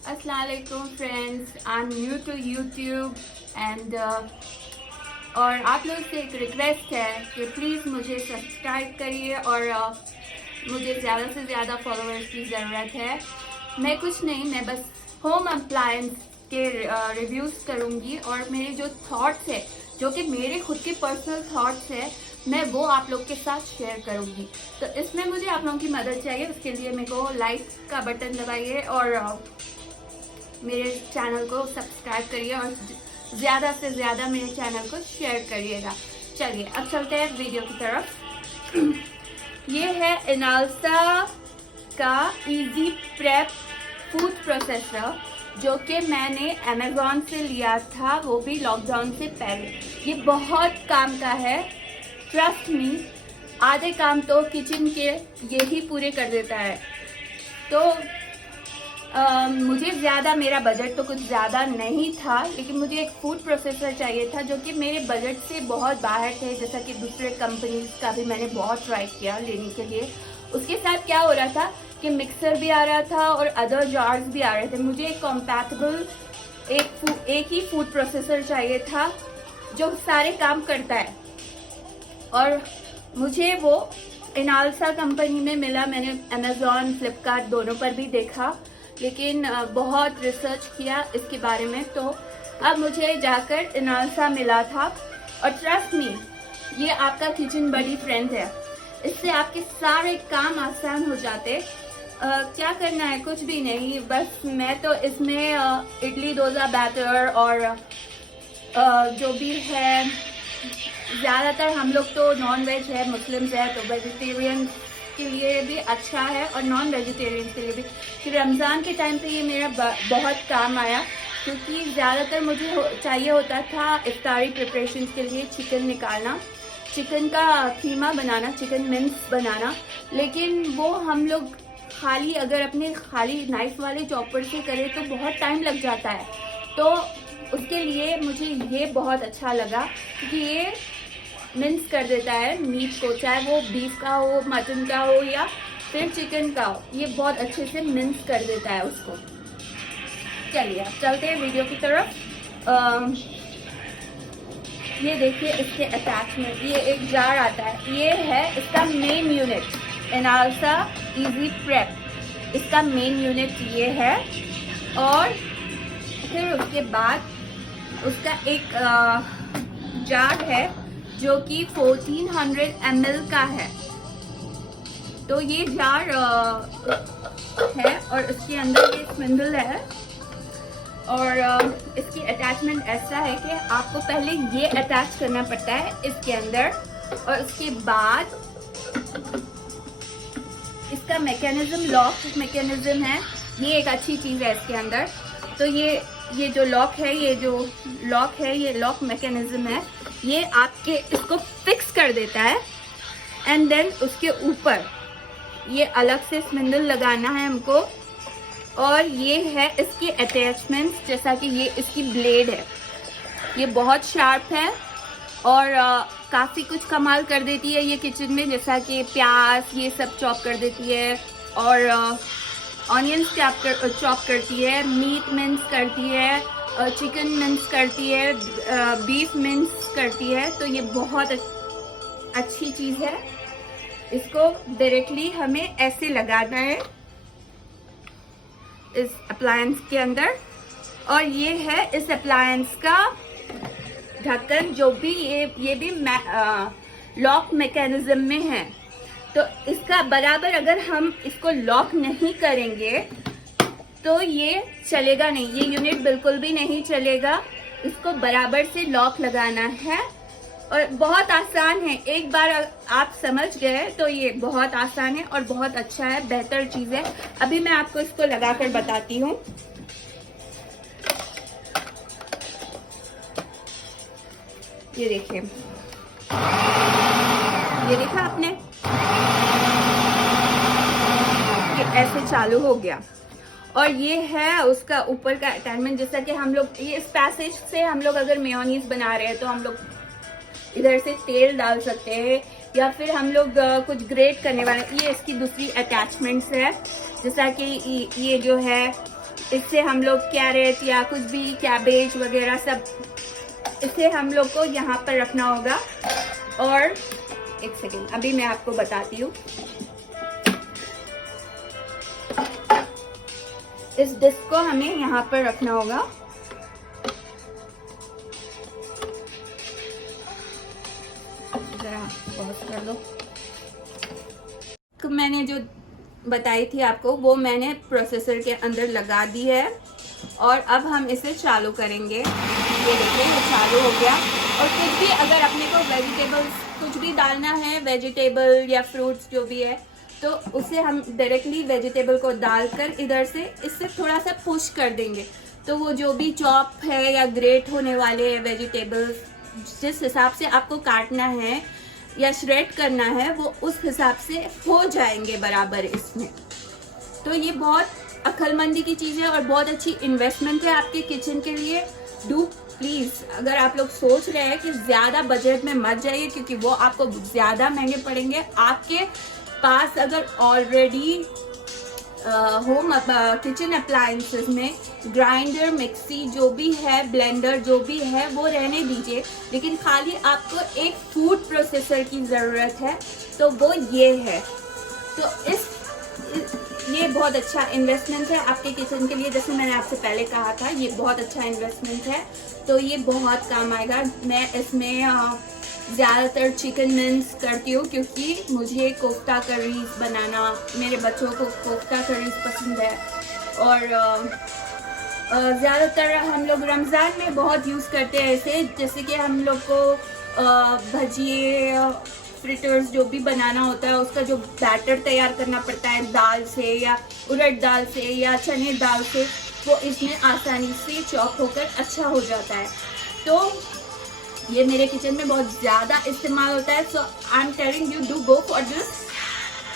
अस्सलामुअलैकुम friends, I am new to YouTube and और आप लोग से एक रिक्वेस्ट है कि प्लीज़ मुझे सब्सक्राइब करिए और मुझे ज़्यादा से ज़्यादा फॉलोअर्स की ज़रूरत है। मैं कुछ नहीं, मैं बस होम अप्लायंस के रिव्यूज़ करूँगी और मेरे जो थॉट्स है, जो कि मेरे खुद के पर्सनल थॉट्स है, मैं वो आप लोग के साथ शेयर करूँगी। तो इसमें मुझे आप लोगों की मदद चाहिए। उसके लिए मेरे को लाइक का बटन दबाइए और मेरे चैनल को सब्सक्राइब करिए और ज़्यादा से ज़्यादा मेरे चैनल को शेयर करिएगा। चलिए अब चलते हैं वीडियो की तरफ। ये है इनालसा का इजी प्रेप फूड प्रोसेसर, जो कि मैंने अमेज़ॉन से लिया था, वो भी लॉकडाउन से पहले। ये बहुत काम का है, ट्रस्ट मी। आधे काम तो किचन के यही पूरे कर देता है। तो मुझे ज़्यादा, मेरा बजट तो कुछ ज़्यादा नहीं था, लेकिन मुझे एक फूड प्रोसेसर चाहिए था जो कि मेरे बजट से बहुत बाहर थे। जैसा कि दूसरे कंपनीज का भी मैंने बहुत ट्राई किया लेने के लिए। उसके साथ क्या हो रहा था कि मिक्सर भी आ रहा था और अदर जार्स भी आ रहे थे। मुझे एक कॉम्पैटिबल एक ही फूड प्रोसेसर चाहिए था जो सारे काम करता है, और मुझे वो इनालसा कंपनी में मिला। मैंने अमेज़ॉन, फ्लिपकार्ट दोनों पर भी देखा, लेकिन बहुत रिसर्च किया इसके बारे में, तो अब मुझे जाकर इनालसा मिला था। और ट्रस्ट मी, ये आपका किचन बडी फ्रेंड है। इससे आपके सारे काम आसान हो जाते। क्या करना है, कुछ भी नहीं, बस मैं तो इसमें इडली डोसा बैटर और जो भी है, ज़्यादातर हम लोग तो नॉन वेज है, मुस्लिम्स है, तो वेजिटेरियन के लिए भी अच्छा है और नॉन वेजिटेरियन के लिए भी। कि रमज़ान के टाइम पे ये मेरा बहुत काम आया, क्योंकि ज़्यादातर मुझे चाहिए होता था इफ्तारी प्रिपरेशन के लिए चिकन निकालना, चिकन का कीमा बनाना, चिकन मिन्स बनाना। लेकिन वो हम लोग खाली अगर अपने खाली नाइफ वाले चॉपर से करें तो बहुत टाइम लग जाता है। तो उसके लिए मुझे ये बहुत अच्छा लगा, क्योंकि ये मिन्स कर देता है मीट को, चाहे वो बीफ का हो, मटन का हो या फिर चिकन का हो। ये बहुत अच्छे से मिन्स कर देता है उसको। चलिए अब चलते हैं वीडियो की तरफ। ये देखिए इसके अटैचमेंट, ये एक जार आता है। ये है इसका main unit, Inalsa easy prep. इसका मेन यूनिट ये है, और फिर उसके बाद उसका एक जार है जो कि 1400 ml का है। तो ये जार है और इसके अंदर ये स्पिंडल है, और इसकी अटैचमेंट ऐसा है कि आपको पहले ये अटैच करना पड़ता है इसके अंदर, और उसके बाद इसका मैकेनिज्म, लॉक मैकेनिज्म है। ये एक अच्छी चीज़ है इसके अंदर। तो ये जो लॉक है, ये लॉक मैकेनिज्म है। ये आपके इसको फिक्स कर देता है, एंड देन उसके ऊपर ये अलग से स्पिंडल लगाना है हमको। और ये है इसकी अटैचमेंट्स, जैसा कि ये इसकी ब्लेड है, ये बहुत शार्प है और काफ़ी कुछ कमाल कर देती है ये किचन में। जैसा कि प्याज ये सब चॉप कर देती है, और ऑनियंस चॉप करती है, मीट मिन्स करती है, चिकन मिन्स करती है, बीफ मिन्स करती है। तो ये बहुत अच्छी चीज़ है। इसको डायरेक्टली हमें ऐसे लगाना है इस अप्लायंस के अंदर, और ये है इस अप्लायंस का ढक्कन, जो भी ये भी लॉक मैकेनिज्म में है। तो इसका बराबर अगर हम इसको लॉक नहीं करेंगे तो ये चलेगा नहीं, ये यूनिट बिल्कुल भी नहीं चलेगा। इसको बराबर से लॉक लगाना है, और बहुत आसान है। एक बार आप समझ गए तो ये बहुत आसान है और बहुत अच्छा है, बेहतर चीज़ है। अभी मैं आपको इसको लगाकर बताती हूँ। ये देखिए, ये देखा आपने, ये ऐसे चालू हो गया। और ये है उसका ऊपर का अटैचमेंट। जैसा कि हम लोग ये इस पैसेज से हम लोग अगर मेयोनीज बना रहे हैं तो हम लोग इधर से तेल डाल सकते हैं, या फिर हम लोग कुछ ग्रेट करने वाले। ये इसकी दूसरी अटैचमेंट्स है, जैसा कि ये जो है इससे हम लोग कैरेट या कुछ भी कैबेज वगैरह सब इसे हम लोग को यहाँ पर रखना होगा। और एक सेकेंड, अभी मैं आपको बताती हूँ। इस डिस्क को हमें यहाँ पर रखना होगा। जरा पॉज कर दो। मैंने जो बताई थी आपको वो मैंने प्रोसेसर के अंदर लगा दी है और अब हम इसे चालू करेंगे। ये देखिए ये चालू हो गया। और कुछ भी अगर अपने को वेजिटेबल्स कुछ भी डालना है, वेजिटेबल या फ्रूट्स जो भी है, तो उसे हम डायरेक्टली वेजिटेबल को डालकर इधर से इससे थोड़ा सा पुश कर देंगे, तो वो जो भी चॉप है या ग्रेट होने वाले हैं वेजिटेबल्स, जिस हिसाब से आपको काटना है या श्रेड करना है वो उस हिसाब से हो जाएंगे बराबर इसमें। तो ये बहुत अक्लमंदी की चीज़ है और बहुत अच्छी इन्वेस्टमेंट है आपके किचन के लिए। डू प्लीज़, अगर आप लोग सोच रहे हैं कि ज़्यादा बजट में मत जाइए क्योंकि वो आपको ज़्यादा महंगे पड़ेंगे। आपके पास अगर ऑलरेडी होम किचन अप्लायंसेस में ग्राइंडर, मिक्सी जो भी है, ब्लेंडर जो भी है, वो रहने दीजिए, लेकिन खाली आपको एक फूड प्रोसेसर की ज़रूरत है, तो वो ये है। तो ये बहुत अच्छा इन्वेस्टमेंट है आपके किचन के लिए। जैसे मैंने आपसे पहले कहा था, ये बहुत अच्छा इन्वेस्टमेंट है, तो ये बहुत काम आएगा। मैं इसमें ज़्यादातर चिकन मिन्स करती हूँ क्योंकि मुझे कोफ्ता करीज बनाना, मेरे बच्चों को कोफ्ता करीज पसंद है। और ज़्यादातर हम लोग रमज़ान में बहुत यूज़ करते हैं इसे, जैसे कि हम लोग को भजिए, फ्रिटर्स जो भी बनाना होता है उसका जो बैटर तैयार करना पड़ता है दाल से या उड़द दाल से या चने दाल से, वो इसमें आसानी से चॉप होकर अच्छा हो जाता है। तो ये मेरे किचन में बहुत ज़्यादा इस्तेमाल होता है। So I am telling you, do go for this.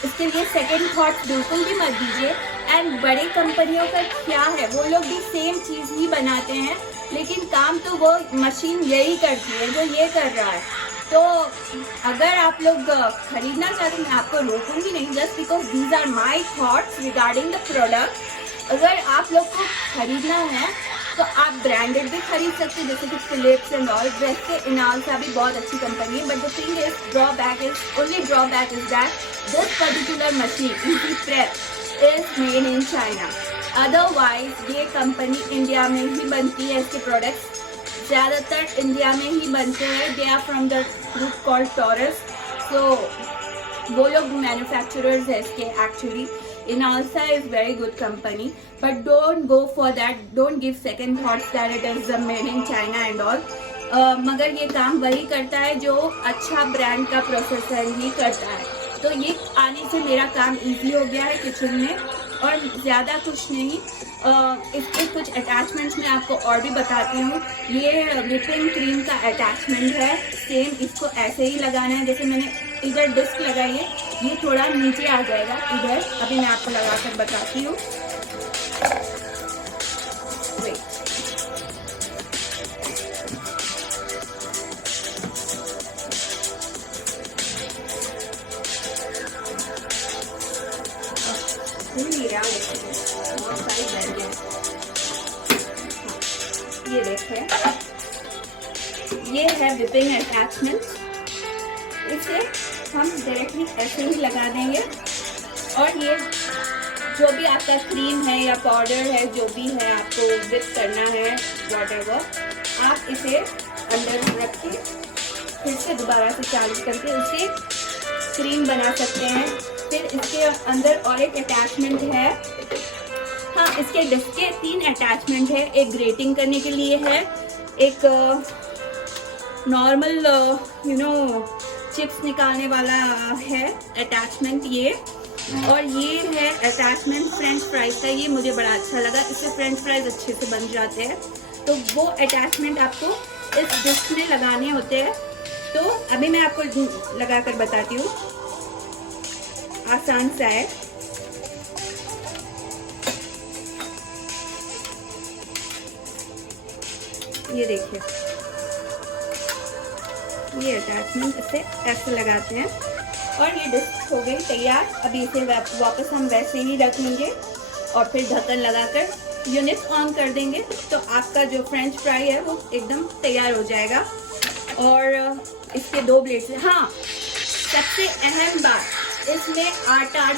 इसके लिए सेकेंड थॉट बिल्कुल भी मत दीजिए। एंड बड़ी कंपनियों का क्या है, वो लोग भी सेम चीज़ ही बनाते हैं, लेकिन काम तो वो मशीन यही करती है जो ये कर रहा है। तो अगर आप लोग खरीदना चाहते हैं, मैं आपको रोकूंगी नहीं, just because these are my thoughts regarding the product. अगर आप लोग को खरीदना है तो आप ब्रांडेड भी खरीद सकते हैं, जैसे कि फिलिप्स एंड ऑल। वैसे इनालसा भी बहुत अच्छी कंपनी है, but the thing is only drawback is that this particular machine easy prep is made in China. Otherwise ये कंपनी इंडिया में ही बनती है, इसके प्रोडक्ट्स ज़्यादातर इंडिया में ही बनते हैं। They are from the group called Taurus, so वो लोग मैन्युफैक्चरर्स है इसके actually. Inalsa is very good company, but don't go for that. Don't give second thoughts that it is made in China and all. मगर ये काम वही करता है जो अच्छा ब्रांड का प्रोसेसर ही करता है। तो ये आने से मेरा काम इजी हो गया है किचन में, और ज़्यादा कुछ नहीं। इसके कुछ अटैचमेंट्स मैं आपको और भी बताती हूँ। ये व्हिपिंग क्रीम का अटैचमेंट है, सेम इसको ऐसे ही लगाना है। जैसे मैंने इधर डिस्क लगाई है, ये थोड़ा नीचे आ जाएगा इधर। अभी मैं आपको लगा कर बताती हूँ। ये देखिए, ये है व्हिपिंग अटैचमेंट। इसे हम डायरेक्टली ऐसे ही लगा देंगे, और ये जो भी आपका क्रीम है या पाउडर है, जो भी है आपको व्हिप करना है, व्हाटएवर, आप इसे अंदर रख के फिर से दोबारा से चालू करके इसे क्रीम बना सकते हैं। फिर इसके अंदर और एक अटैचमेंट है। हाँ, इसके डिस्क के 3 अटैचमेंट है। एक ग्रेटिंग करने के लिए है, एक नॉर्मल चिप्स निकालने वाला है अटैचमेंट ये, और ये है अटैचमेंट फ्रेंच फ्राइज का। ये मुझे बड़ा अच्छा लगा, इससे फ्रेंच फ्राइज अच्छे से बन जाते हैं। तो वो अटैचमेंट आपको इस डिस्क में लगाने होते हैं। तो अभी मैं आपको लगा कर बताती हूँ, आसान सा है। ये देखिए, ये अटैचमेंट इसे ऐसे लगाते हैं, और ये डिस्क हो गई तैयार। अभी इसे वापस हम वैसे ही रख लेंगे और फिर ढक्कन लगाकर यूनिट्स ऑन कर देंगे तो आपका जो फ्रेंच फ्राई है वो एकदम तैयार हो जाएगा। और इसके 2 ब्लेड्स हैं। हाँ, सबसे अहम बात, इसमें आटा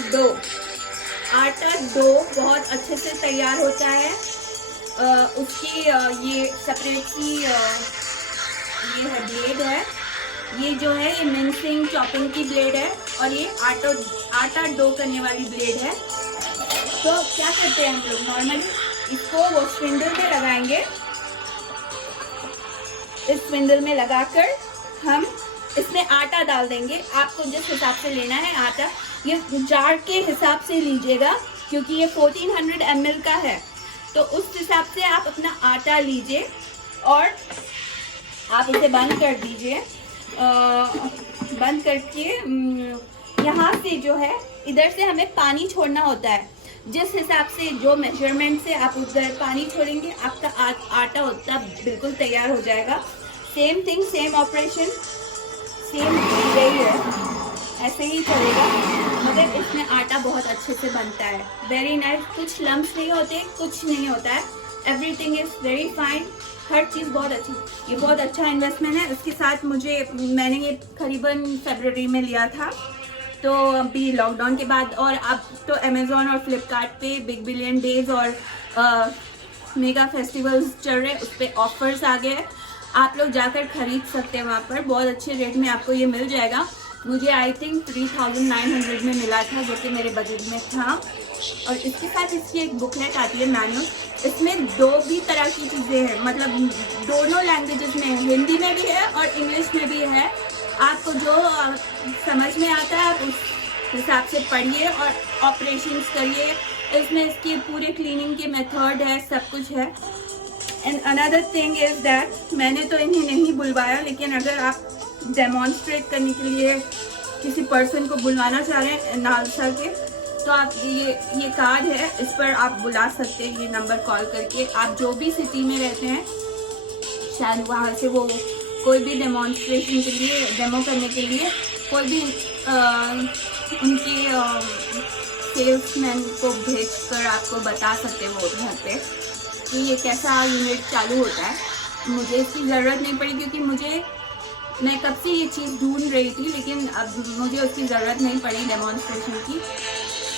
डो बहुत अच्छे से तैयार होता है। उसकी ये सेपरेट की ये है ब्लेड है, ये जो है ये मिक्सिंग चॉपिंग की ब्लेड है, और ये आटा डो करने वाली ब्लेड है। तो क्या करते हैं हम लोग, नॉर्मली इसको वो स्पिंडल में लगाएंगे। इस स्पिंडल में लगाकर हम इसमें आटा डाल देंगे। आपको जिस हिसाब से लेना है आटा, ये जार के हिसाब से लीजिएगा क्योंकि ये 1400 ml का है, तो उस हिसाब से आप अपना आटा लीजिए और आप इसे बंद कर दीजिए। बंद करके यहाँ से जो है इधर से हमें पानी छोड़ना होता है। जिस हिसाब से जो मेजरमेंट से आप उधर पानी छोड़ेंगे, आपका आटा उतना बिल्कुल तैयार हो जाएगा। Same thing, same operation, same यही है, ऐसे ही चलेगा, मगर इसमें आटा बहुत अच्छे से बनता है। वेरी नाइस, कुछ लम्स नहीं होते, कुछ नहीं होता है, एवरीथिंग इज़ वेरी फाइन, हर चीज़ बहुत अच्छी। ये बहुत अच्छा इन्वेस्टमेंट है। इसके साथ मैंने ये करीबन फरवरी में लिया था, तो अभी लॉकडाउन के बाद, और अब तो अमेज़ॉन और फ्लिपकार्ट पे बिग बिलियन डेज और मेगा फेस्टिवल्स चल रहे हैं, उस पर ऑफर्स आ गए हैं। आप लोग जाकर खरीद सकते हैं, वहाँ पर बहुत अच्छे रेट में आपको ये मिल जाएगा। मुझे आई थिंक 3900 में मिला था, जो कि मेरे बजट में था। और इसके साथ इसकी एक बुकलेट आती है, मैनुअल। इसमें 2 भी तरह की चीज़ें हैं, मतलब दोनों लैंग्वेजेस में है, हिंदी में भी है और इंग्लिश में भी है। आपको जो समझ में आता है आप उस हिसाब से पढ़िए और ऑपरेशंस करिए। इसमें इसकी पूरे क्लीनिंग के मेथड है, सब कुछ है। And another thing is that मैंने तो इन्हें नहीं बुलवाया, लेकिन अगर आप डेमोन्स्ट्रेट करने के लिए किसी पर्सन को बुलवाना चाह रहे हैं नालसा के, तो आप ये कार्ड है, इस पर आप बुला सकते हैं, ये नंबर कॉल करके। आप जो भी सिटी में रहते हैं, शायद वहाँ से वो कोई भी डेमोन्स्ट्रेशन के लिए, डेमो करने के लिए कोई भी उनके सेल्समैन को भेजकर आपको बता सकते हैं वो घर पे कि ये कैसा यूनिट चालू होता है। मुझे इसकी ज़रूरत नहीं पड़ी क्योंकि मैं कब से ये चीज़ ढूंढ रही थी, लेकिन अब मुझे उसकी ज़रूरत नहीं पड़ी डेमोन्स्ट्रेशन की।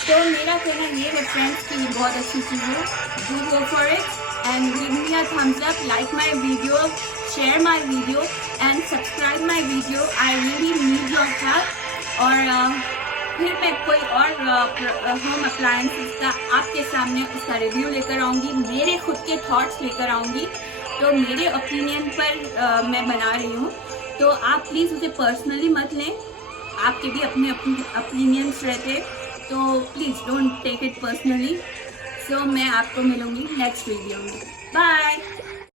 तो मेरा कहना ये है फ्रेंड्स कि ये बहुत अच्छी चीज़ है, do go for it and give me a thumbs up, like my video, share my video and subscribe my video. I really need your help. और फिर मैं कोई और होम अप्लायंसेस का आपके सामने उसका रिव्यू लेकर आऊँगी, मेरे खुद के थॉट्स लेकर आऊँगी। तो मेरे ओपिनियन पर मैं बना रही हूँ, तो आप प्लीज़ उसे पर्सनली मत लें। आपके भी अपने ओपिनियंस रहते, तो please don't take it personally. So मैं आपको मिलूँगी नेक्स्ट वीडियो में। बाय।